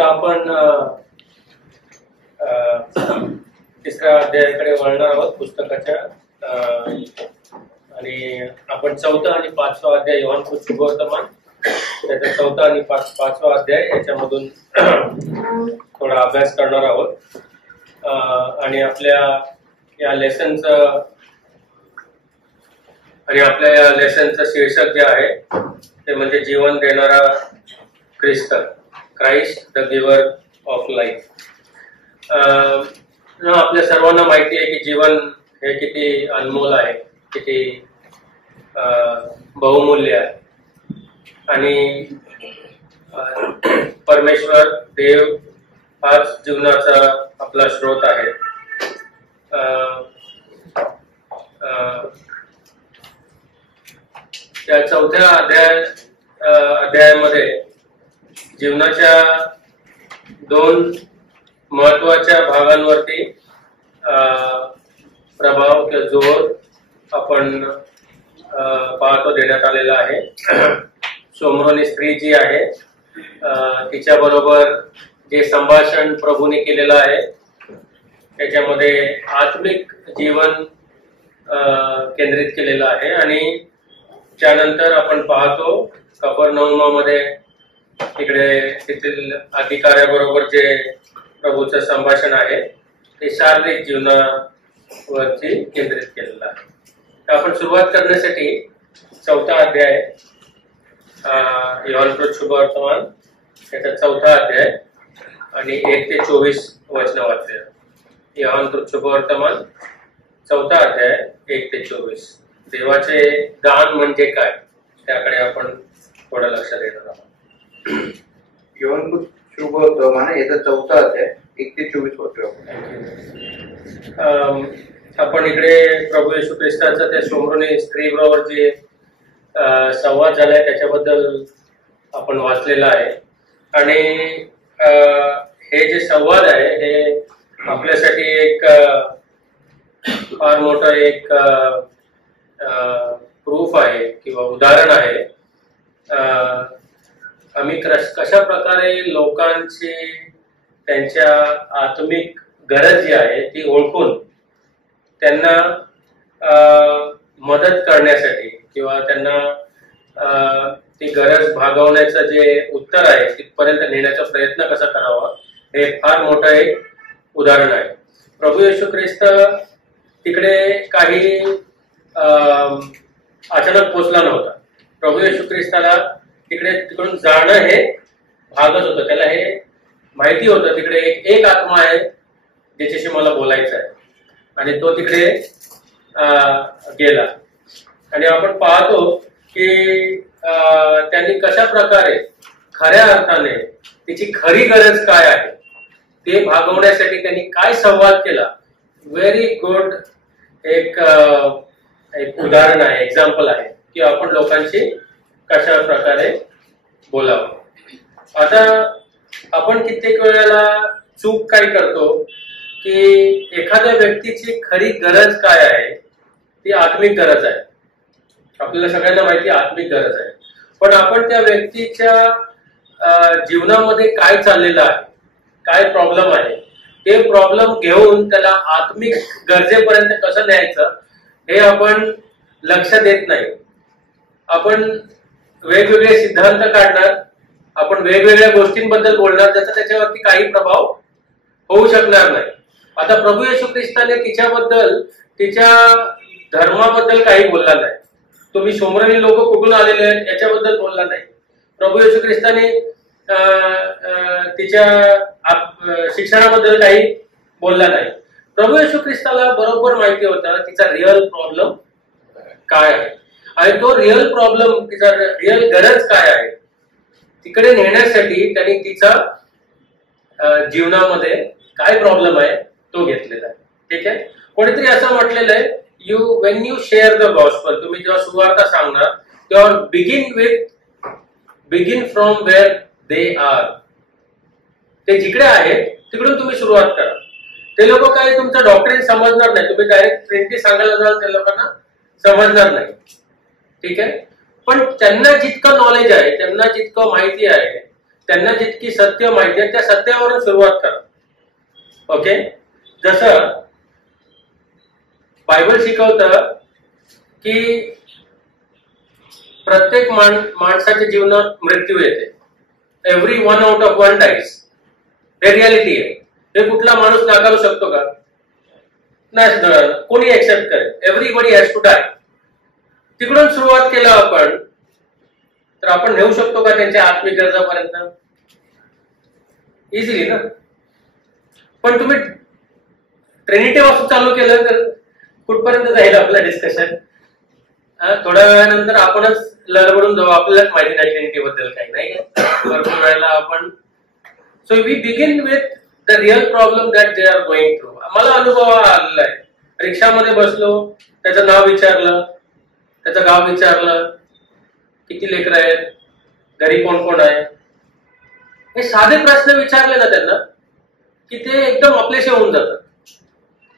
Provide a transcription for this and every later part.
आता आपण तिसऱ्या अध्यायाकडे वळणार आहोत पुस्तकाच्या आणि आपण चौथा आणि पाचवा अध्याय योहानकृत शुभवर्तमान त्याचा चौथा आणि पाचवा अध्याय याच्यामधून थोडा अभ्यास करणार आहोत आणि आपल्या या लेसनचं शीर्षक जे आहे ते म्हणजे जीवन देणारा ख्रिस्त, Christ the giver of life. आपल्या सर्वांना माहिती आहे की जीवन हे किती अनमोल आहे, किती बहुमूल्य आहे आणि परमेश्वर देव हाच जीवनाचा आपला स्रोत आहे। त्या चौथ्या अध्यायामध्ये जीवनाच्या दोन महत्वाच्या भागांवरती प्रभाव किंवा जोर आपण पाहतो देण्यात आलेला आहे। सोमरोनी स्त्री जी आहे तिच्या बरोबर जे संभाषण प्रभूने केलेलं आहे त्याच्यामध्ये आत्मिक जीवन केंद्रित केलेलं आहे आणि त्यानंतर आपण पाहतो कफरनहूमामध्ये तिकडे तेथील अधिकाऱ्याबरोबर जे प्रभूचं संभाषण आहे ते शारीरिक जीवनावरती केंद्रित केलेलं आहे। तर आपण सुरुवात करण्यासाठी चौथा अध्याय योहानकृत शुभवर्तमान याचा चौथा अध्याय आणि 1 ते 24 वचन वाचूया। योहानकृत शुभवर्तमान चौथा अध्याय 1 ते 24। देवाचे दान म्हणजे काय त्याकडे आपण थोडं लक्ष देणार आहोत। योहानकृत शुभवर्तमान याचा चौथा अध्याय 1 ते 24 वचन। आपण इकडे प्रभू येशू ख्रिस्ताचा त्या सोमरोनी स्त्री बरोबर जे संवाद झालाय त्याच्याबद्दल आपण वाचलेला आहे आणि हे जे संवाद आहे हे आपल्यासाठी एक फार मोठं एक प्रूफ आहे किंवा उदाहरण आहे। आम्ही कशा प्रकारे लोकांची त्यांच्या आत्मिक गरज जी आहे ती ओळखून त्यांना मदत करण्यासाठी किंवा त्यांना ती गरज भागवण्याचं जे उत्तर आहे तिथपर्यंत नेण्याचा प्रयत्न कसा करावा हे फार मोठं एक उदाहरण आहे। प्रभू येशू ख्रिस्त तिकडे काही अचानक पोचला नव्हता। प्रभू येशू ख्रिस्ताला तिकडून जाणं हे भागच होतं। त्याला हे माहिती होतं तिकडे एक आत्मा आहे ज्याच्याशी मला बोलायचं आहे आणि तो तिकडे गेला आणि आपण पाहतो की त्यांनी कशा प्रकारे खऱ्या अर्थाने तिची खरी गरज काय आहे ते भागवण्यासाठी त्यांनी काय संवाद केला। व्हेरी गुड एक उदाहरण आहे, एक्झाम्पल आहे की आपण लोकांशी कशा प्रकारे बोलावं। आता आपण कित्येक वेळेला चूक काय करतो की एखाद्या व्यक्तीची खरी गरज काय आहे ती आत्मिक गरज आहे। आपल्याला सगळ्यांना माहिती आत्मिक गरज आहे, पण आपण त्या व्यक्तीच्या जीवनामध्ये काय चाललेलं आहे, काय प्रॉब्लेम आहे ते प्रॉब्लेम घेऊन त्याला आत्मिक गरजेपर्यंत कसं न्यायचं हे आपण लक्ष देत नाही। आपण वेगवेगळे सिद्धांत काढणार, आपण वेगवेगळ्या गोष्टींबद्दल बोलणार ज्याचा त्याच्यावरती काही प्रभाव होऊ शकणार नाही। आता प्रभू येशू ख्रिस्ताने तिच्याबद्दल तिच्या धर्माबद्दल काही बोलला नाही। तुम्ही सोमरोनी लोक कुठून आलेले आहेत याच्याबद्दल बोलला नाही। प्रभू येशू ख्रिस्ताने तिच्या शिक्षणाबद्दल काही बोलला नाही। प्रभू येशू ख्रिस्ताला बरोबर माहिती होता तिचा रिअल प्रॉब्लेम काय आहे आणि तो रिअल प्रॉब्लेम तिचा रिअल गरज काय आहे तिकडे नेण्यासाठी त्यांनी तिचा जीवनामध्ये काय प्रॉब्लेम आहे तो घेतलेला आहे। ठीक आहे, कोणीतरी असं म्हटलेलं आहे Wien you share the gospel, तुम्ही जेव्हा सुवार्ता सांगणार तेव्हा begin from where they R, ते जिकडे आहेत तिकडून तुम्ही सुरुवात करा। ते लोक काही तुमचं डॉक्टरीन समजणार नाही, तुम्ही डायरेक्ट ट्रेंटी सांगायला जाल त्या लोकांना समजणार नाही। ठीक आहे, पण त्यांना जितकं नॉलेज आहे, त्यांना जितकं माहिती आहे त्यांना जितकी सत्य माहिती आहे त्या सत्यावरून सुरुवात करा. ओके, जसं बायबल शिकवतं की प्रत्येक माणसाच्या जीवनात मृत्यू येते. Every 1 out of 1 dies. हे रियालिटी आहे. हे कुठला माणूस नाकारू शकतो का? नाही, कोणी एक्सेप्ट करेल. Everybody has to die. तिकडून सुरुवात केलं आपण तर आपण नेऊ शकतो का त्यांच्या आत्मिक गरजापर्यंत? इझिली ना. पण तुम्ही ट्रिनिटी पासून चालू केलं तर कुठपर्यंत जाईल आपलं डिस्कशन? थोड्या वेळानंतर आपणच लडबडून जाऊ, आपल्यालाच माहिती नाही ट्रिनिटी बद्दल काही नाही. भरपूर वेळेला आपण so we begin with the real problem that they are going through. मला अनुभव आलेला आहे. रिक्षामध्ये बसलो, त्याचं नाव विचारलं, त्याचं गाव विचारलं, किती लेकरं आहेत, घरी कोण कोण आहे, हे साधे प्रश्न विचारले ना त्यांना की ते एकदम आपलेसे होऊन जातात.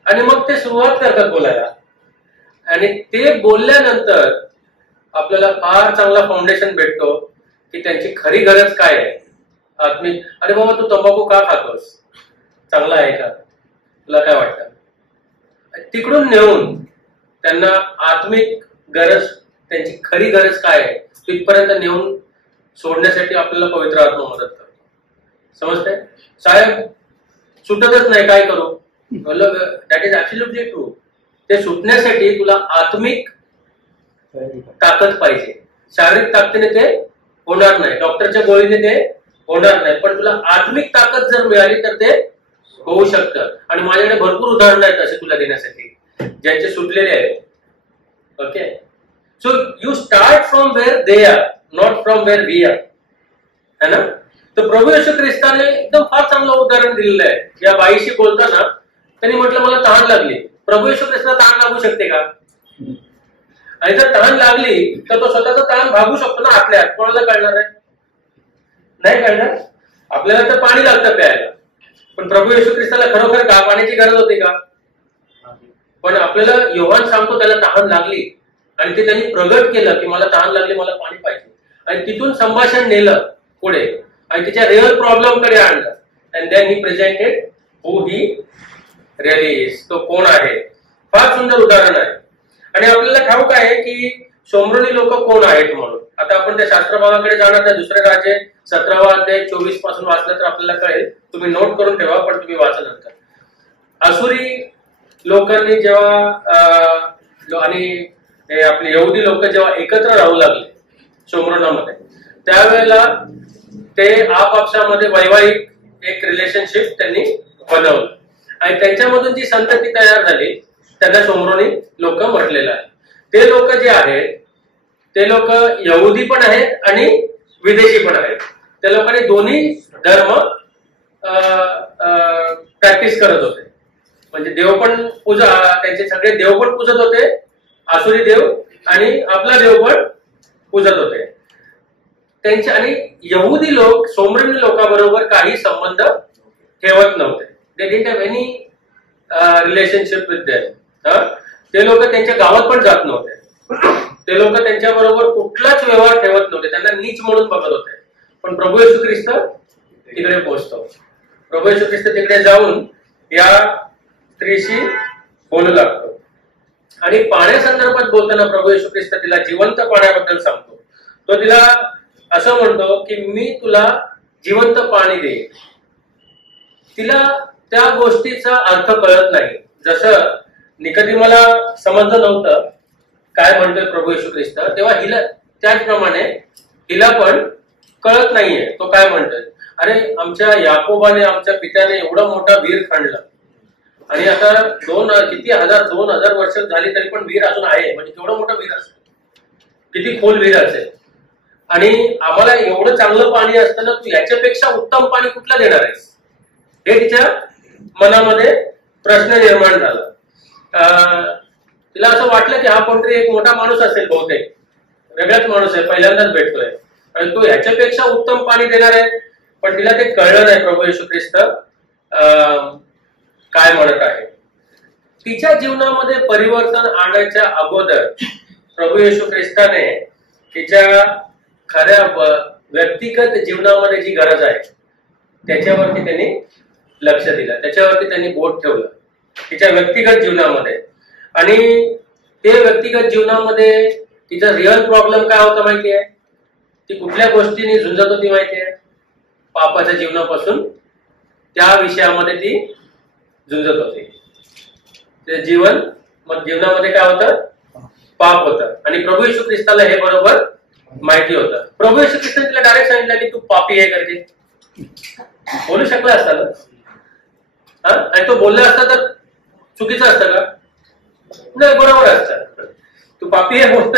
आणि मग ते सुरुवात करतात बोलायला. आणि ते बोलल्यानंतर आपल्याला फार चांगला फाउंडेशन भेटतो की त्यांची खरी गरज काय आहे. आत्मिक, अरे बाबा तू तंबाखू का खातोस, चांगला आहे का, तुला काय वाटतं? तिकडून नेऊन त्यांना आत्मिक गरज, त्यांची खरी गरज काय आहे तिथपर्यंत नेऊन सोडण्यासाठी आपल्याला पवित्र आत्मा मदत करतो. समजतंय? साहेब सुटतच नाही, काय करू? That is absolutely true. ते सुटण्यासाठी तुला आत्मिक ताकद पाहिजे. शारीरिक ताकदीने ते होणार नाही, डॉक्टरच्या गोळीने ते होणार नाही, पण तुला आत्मिक ताकद जर मिळाली तर ते होऊ शकतं. आणि माझ्याकडे भरपूर उदाहरणं आहेत असे तुला देण्यासाठी ज्यांचे सुटलेले आहेत. Okay, so you start from where they are, not from where we are, है ना. तर प्रभू येशू ख्रिस्ताने एकदम फार चांगलं उदाहरण दिलेलं आहे. या बाईशी बोलताना त्यांनी म्हटलं मला तहान लागली. प्रभू येशू ख्रिस्ताला तहान लागू शकते का? आणि जर तहान लागली तर तो स्वतःचा तहान भागू शकतो ना आपल्या. कोणाला कळणार आहे? नाही कळणार. आपल्याला तर पाणी लागतं प्यायला, पण प्रभू येशू ख्रिस्ताला खरोखर का पाण्याची गरज होती का? पण आपल्याला योहान सांगतो त्याला तहान लागली आणि ते त्यांनी प्रगट केलं की मला तहान लागली, मला पाणी पाहिजे. आणि तिथून संभाषण नेलं पुढे आणि तिच्या रिअल प्रॉब्लेम कडे आणलं. And then he presented who he really is, तो कोण आहे. फार सुंदर उदाहरण आहे. आणि आपल्याला ठाऊक आहे की शोम्रोनी लोक कोण आहेत म्हणून. आता आपण त्या शास्त्रभागाकडे जाणार नाही. दुसरे राजे 17 अध्याय 24 पासून वाचलं तर आपल्याला कळेल. तुम्ही नोट करून ठेवा, पण तुम्ही वाचा नंतर. आसुरी लोकांनी जेव्हा आणि आपले यहुदी लोक जेव्हा एकत्र राहू लागले शोम्रोनामध्ये, त्यावेळेला ते आपापसामध्ये वैवाहिक एक रिलेशनशिप त्यांनी बनवलं आणि त्यांच्यामधून जी संतती तयार झाली त्यांना शोम्रोनी लोक म्हटलेलं आहे. ते लोक जे आहेत ते लोक यहुदी पण आहेत आणि विदेशी पण आहेत. त्या लोकांनी दोन्ही धर्म प्रॅक्टिस करत होते. म्हणजे देव पण पूजा, त्यांचे सगळे देव पण पूजत होते, आसुरी देव आणि आपला देव पण पूजत होते त्यांचे. आणि यहुदी लोक शोम्रोनी लोकांबरोबर काही संबंध ठेवत नव्हते. They didn't have any relationship with them. ते लोक त्यांच्या गावात पण जात नव्हते. ते लोक त्यांच्या बरोबर कुठलाच व्यवहार ठेवत नव्हते. त्यांना नीच म्हणून बघत होते. पण प्रभू येशू ख्रिस्त तिकडे पोहोचतो. प्रभू येशू ख्रिस्त तिकडे जाऊन या स्त्रीशी बोलू लागतो आणि पाण्यासंदर्भात बोलताना प्रभू येशू ख्रिस्त तिला जिवंत पाण्याबद्दल सांगतो. तो तिला असं म्हणतो की मी तुला जिवंत पाणी देईन. तिला त्या गोष्टीचा अर्थ कळत नाही. जसं निकोदेमाला समजलं नव्हतं काय म्हणतोय प्रभू येशू ख्रिस्त, तेव्हा हिला त्याचप्रमाणे हिला पण कळत नाहीये तो काय म्हणतोय. अरे आमच्या याकोबाने, आमच्या पित्याने एवढा मोठा विहीर खणला आणि आता 2,000 वर्ष झाली तरी पण विहीर अजून आहे. म्हणजे केवढा मोठा विहीर असेल, किती खोल विहीर असेल. आणि आम्हाला एवढं चांगलं पाणी असताना तू याच्यापेक्षा उत्तम पाणी कुठलं देणार आहेस, हे तिच्या मनामध्ये प्रश्न निर्माण झाला. तिला असं वाटलं की हा कोणतरी एक मोठा माणूस असेल, बहुतेक वेगळाच माणूस आहे, पहिल्यांदाच भेटतोय आणि तो ह्याच्यापेक्षा उत्तम पाणी देणार आहे. पण तिला ते कळलं नाही प्रभू येशू ख्रिस्त काय म्हणत आहे. तिच्या जीवनामध्ये परिवर्तन आणायच्या अगोदर प्रभू येशू ख्रिस्ताने तिच्या खऱ्या व्यक्तिगत जीवनामध्ये जी गरज आहे त्याच्यावरती त्यांनी लक्ष दिलं, त्याच्यावरती त्यांनी बोट ठेवलं तिच्या व्यक्तिगत जीवनामध्ये. आणि ते व्यक्तिगत जीवनामध्ये तिचा रिअल प्रॉब्लेम काय होता माहितीये? ती कुठल्या गोष्टीने झुंजत होती माहितीये? पापाच्या जीवनापासून त्या विषयामध्ये ती झुंजत होती. ते जीवनामध्ये काय होतं? पाप होतं. आणि प्रभू येशू ख्रिस्ताला हे बरोबर माहिती होतं. प्रभू येशू ख्रिस्ताने तिला डायरेक्ट सांगितलं की तू पापी आहे करते. बोलू शकला असता ना? आणि तो बोलला असता तर चुकीचं असतं का? नाही, बरोबर असतं. तू पापी आहे बोलत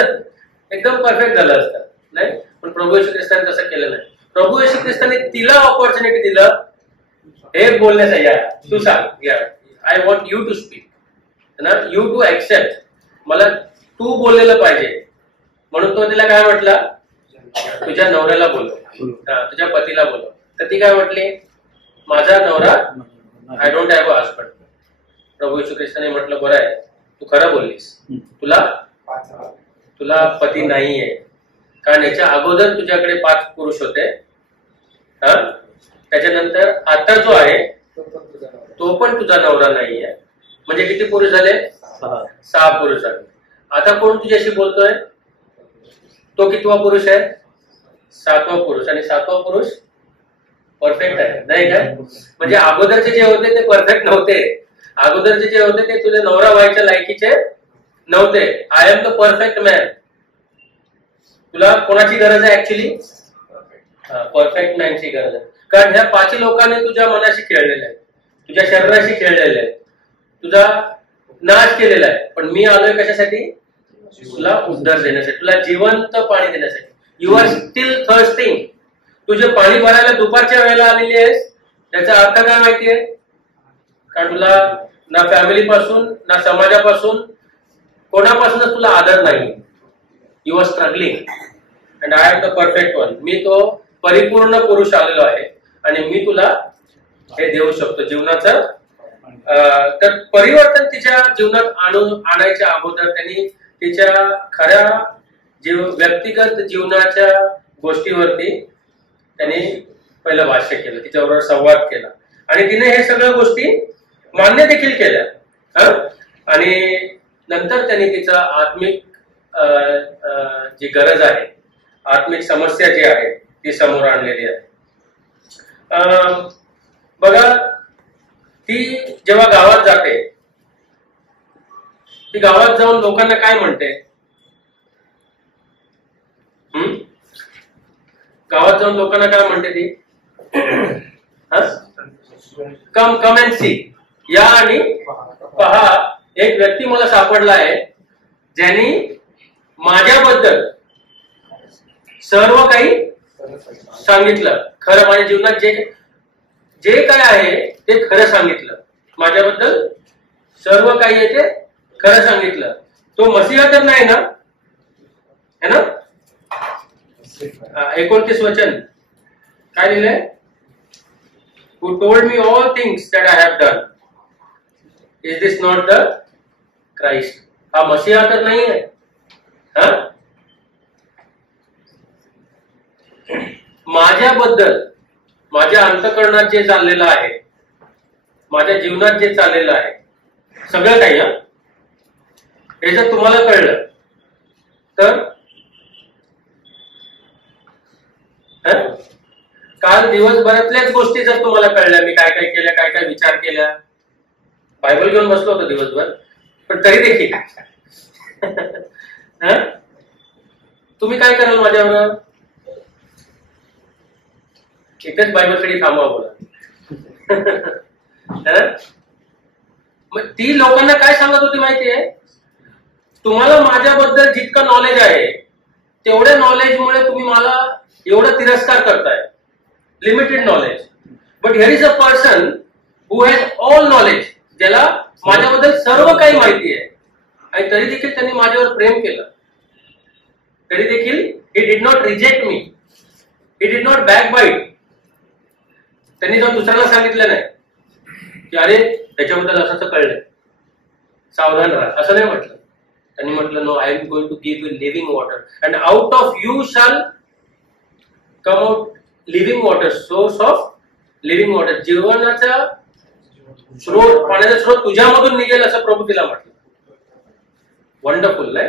एकदम परफेक्ट झालं असतं, नाही? पण प्रभू येशू ख्रिस्ताने तसं केलं नाही. प्रभू येशू ख्रिस्ताने तिला ऑपॉर्च्युनिटी दिलं हे बोलण्याचं. या तू सांग, yeah I want you to speak ना, यू टू ऍक्सेप्ट. मला तू बोललेलं पाहिजे. म्हणून तो तिला काय म्हटला? तुझ्या नवऱ्याला बोलव, तुझ्या पतीला बोलव. तर ती काय म्हटली? माझा नवरा, I don't have a husband. प्रभू येशू ख्रिस्ताने म्हटलं बरं आहे, तू खरं बोललीस, तुला पती नाहीये. कारण याच्या अगोदर तुझ्याकडे 5 पुरुष होते. त्याच्यानंतर आता जो आहे तो पण तुझा नवरा नाहीये. म्हणजे किती पुरुष झाले? 6 पुरुष झाले. आता कोण तुझ्याशी बोलतोय? तो कितवा पुरुष आहे? 7वा पुरुष. आणि 7वा पुरुष परफेक्ट आहे, नाही काय? म्हणजे अगोदरचे जे होते ते परफेक्ट नव्हते. अगोदरचे जे होते ते तुझ्या नवरा व्हायच्या लायकीचे नव्हते. I am the perfect man. तुला कोणाची गरज आहे ऍक्च्युली? परफेक्ट मॅनची गरज आहे. कारण ह्या 5 लोकांनी तुझ्या मनाशी खेळलेलं आहे, तुझ्या शरीराशी खेळलेलं आहे, तुझा नाश केलेला आहे. पण मी आलोय कशासाठी? तुला उद्धार देण्यासाठी, तुला जिवंत पाणी देण्यासाठी. You are still thirsting. तुझे पाणी भरायला दुपारच्या वेळेला आलेली आहेस. त्याचा अर्थ काय माहितीये? कारण तुला ना फॅमिली पासून ना समाजापासून कोणापासूनच तुला आदर नाही. You are struggling and I am the perfect one. मी तो परिपूर्ण पुरुष आलेलो आहे आणि मी तुला हे देऊ शकतो जीवनाचं. तर परिवर्तन तिच्या जीवनात आणायच्या अगोदर त्यांनी तिच्या खऱ्या व्यक्तिगत जीवनाच्या गोष्टीवरती त्यांनी पहिलं भाष्य केलं, तिच्याबरोबर संवाद केला. आणि तिने हे सगळ्या गोष्टी मान्य देखील केल्या. आणि नंतर त्यांनी तिचा आत्मिक जी गरज आहे, आत्मिक समस्या जी आहे ती समोर आणलेली आहे. बघा, ती जेव्हा गावात जाते, ती गावात जाऊन लोकांना काय म्हणते? गावात जाऊन लोकांना काय म्हणते ती? Come and see. या आणि पहा, एक व्यक्ती मला सापडला आहे ज्यांनी माझ्याबद्दल सर्व काही सांगितलं. खरं माझ्या जीवनात जे काय आहे ते खरं सांगितलं. माझ्याबद्दल सर्व काही आहे ते खरं सांगितलं. तो मसीहा तर नाही ना? है ना? 29 वचन काय लिहिलंय? Who told me all things that I have done. Is this not the Christ? हा मसीहा तर नाही आहे. माझ्याबद्दल, माझ्या अंतःकरणात जे चाललेलं आहे, माझ्या जीवनात जे चाललेलं आहे, सगळं काही हे जर तुम्हाला कळलं तर काल दिवसभरातल्याच गोष्टी जर तुम्हाला कळल्या, मी काय काय केल्या, काय काय विचार केल्या, बायबल घेऊन बसलो होतो दिवसभर, पण तरी देखील तुम्ही काय कराल माझ्यावर? इथेच बायबल स्टडी थांबवा बोला. मग ती लोकांना काय सांगत होती माहितीये? तुम्हाला माझ्याबद्दल जितकं नॉलेज आहे तेवढ्या नॉलेजमुळे तुम्ही मला एवढा तिरस्कार करताय. Limited knowledge. But here is a person who has all knowledge, ज्याला माझ्याबद्दल सर्व काही माहिती आहे, आणि तरी देखील त्यांनी माझ्यावर प्रेम केलं. तरी देखील he did not reject me, he did not backbite. त्यांनी जाऊन दुसऱ्याला सांगितलं नाही की अरे त्याच्याबद्दल असं कळलंय, सावधान राहा, असं नाही म्हटलं. त्यांनी म्हटलं no, I am going to give you living water and out of you shall come out living water, source of living water, जीवनाचा स्रोत, पाण्याचा स्रोत तुझ्यामधून निघेल असं प्रभू तिला म्हटलं. वंडरफुल नाही?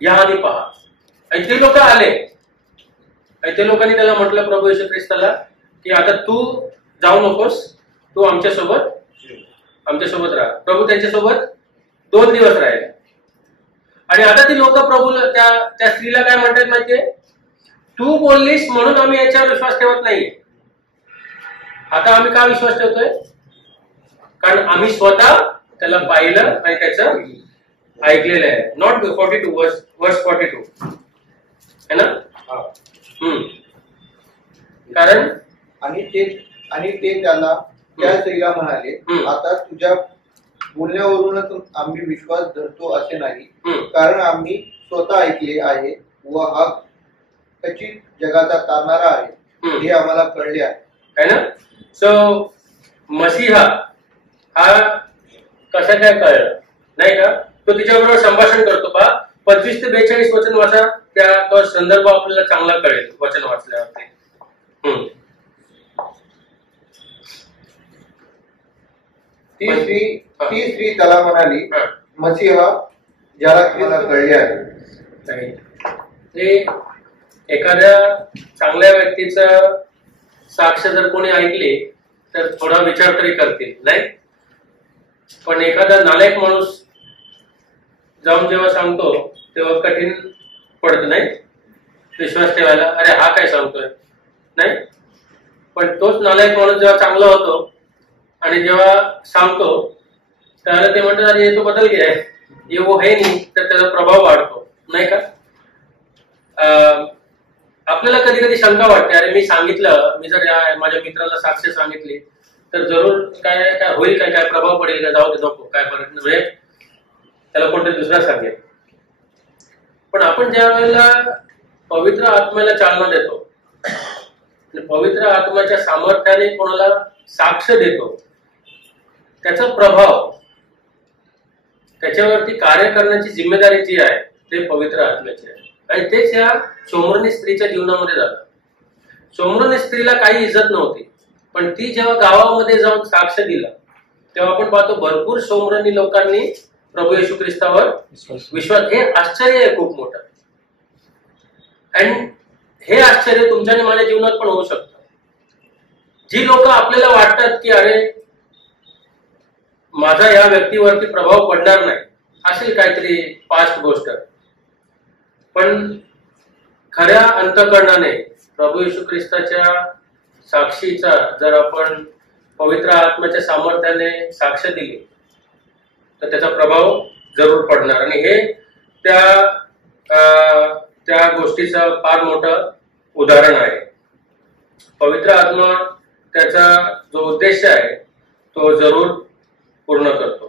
या आणि पहा. आणि ते लोक आले आणि ते लोकांनी त्याला म्हटलं प्रभू येशू ख्रिस्ताला की आता तू जाऊ नकोस, तू आमच्यासोबत राहा. प्रभू त्यांच्यासोबत 2 दिवस राहिले. आणि आता ती लोक प्रभूला त्या स्त्रीला काय म्हणतात माहितीये, तू बोललीस म्हणून आम्ही याच्यावर विश्वास ठेवत नाही. आता आम्ही का विश्वास ठेवतोय? कारण आम्ही स्वतः त्याला पाहिलं आणि त्याचं ऐकलेलं आहे. नॉट 42 वर्स 42 है ना? कारण आणि ते त्याला त्या स्त्रीला म्हणाले, आता तुझ्या बोलण्यावरूनच आम्ही विश्वास धरतो असे नाही, कारण आम्ही स्वतः ऐकले आहे व हा खचित जगाचा तारणारा आहे हे आम्हाला कळले आहे ना. सो मसीहा हा कसा काय कळलं नाही का? तो तिच्याबरोबर संभाषण करतो. पहा 25 ते 42 वचन वाचा, त्या संदर्भ आपल्याला चांगला कळेल वचन वाचल्यावरती. ती स्त्री त्याला म्हणाली, मसीहा ज्याला तुम्हाला कळले आहे. हे एखाद्या चांगल्या व्यक्तीचा साक्ष जर कोणी ऐकले तर थोडा विचार तरी करतील नाही. पण एखादा नालायक माणूस जाऊन जेव्हा सांगतो तेव्हा कठीण पडत नाही विश्वास ठेवायला. अरे हा काय सांगतोय नाही. पण तोच नालायक माणूस जेव्हा चांगला होतो आणि जेव्हा सांगतो त्याला ते म्हणतात अरे हे तो बदल गया है, ये वो है नहीं, तर त्याचा प्रभाव वाढतो नाही का? आपल्याला कधी कधी शंका वाटते, अरे मी सांगितलं, मी जर माझ्या मित्राला साक्ष सांगितली तर जरूर काय काय होईल, काय प्रभाव पडेल का? जाऊ दे नको, काय फरक नाही, त्याला कोणतरी दुसरा सांगेल. पण आपण ज्या वेळेला पवित्र आत्म्याला चालना देतो, पवित्र आत्म्याच्या सामर्थ्याने कोणाला साक्ष देतो, त्याचा प्रभाव, त्याच्यावरती कार्य करण्याची जिम्मेदारी जी आहे ते पवित्र आत्म्याची आहे. आणि तेच या शोम्रोनी स्त्रीच्या जीवनामध्ये झालं. शोम्रोनी स्त्रीला काही इज्जत नव्हती, पण ती जेव्हा गावामध्ये जाऊन साक्ष दिला तेव्हा आपण पाहतो भरपूर शोम्रोनी लोकांनी प्रभू येशू ख्रिस्तावर विश्वास. हे आश्चर्य आहे खूप मोठं. आणि हे आश्चर्य तुमच्या आणि माझ्या जीवनात पण होऊ शकतं. जी लोक आपल्याला वाटतात की अरे माझा या व्यक्तीवरती प्रभाव पडणार नाही, असेल काहीतरी पास्ट गोष्ट, पण खऱ्या अंतःकरणाने प्रभू येशू ख्रिस्ताच्या साक्षीचा जर आपण पवित्र आत्म्याच्या सामर्थ्याने साक्ष दिली तर त्याचा प्रभाव जरूर पडणार. आणि हे त्या गोष्टीचं फार मोठं उदाहरण आहे. पवित्र आत्मा त्याचा जो उद्देश आहे तो जरूर पूर्ण करतो.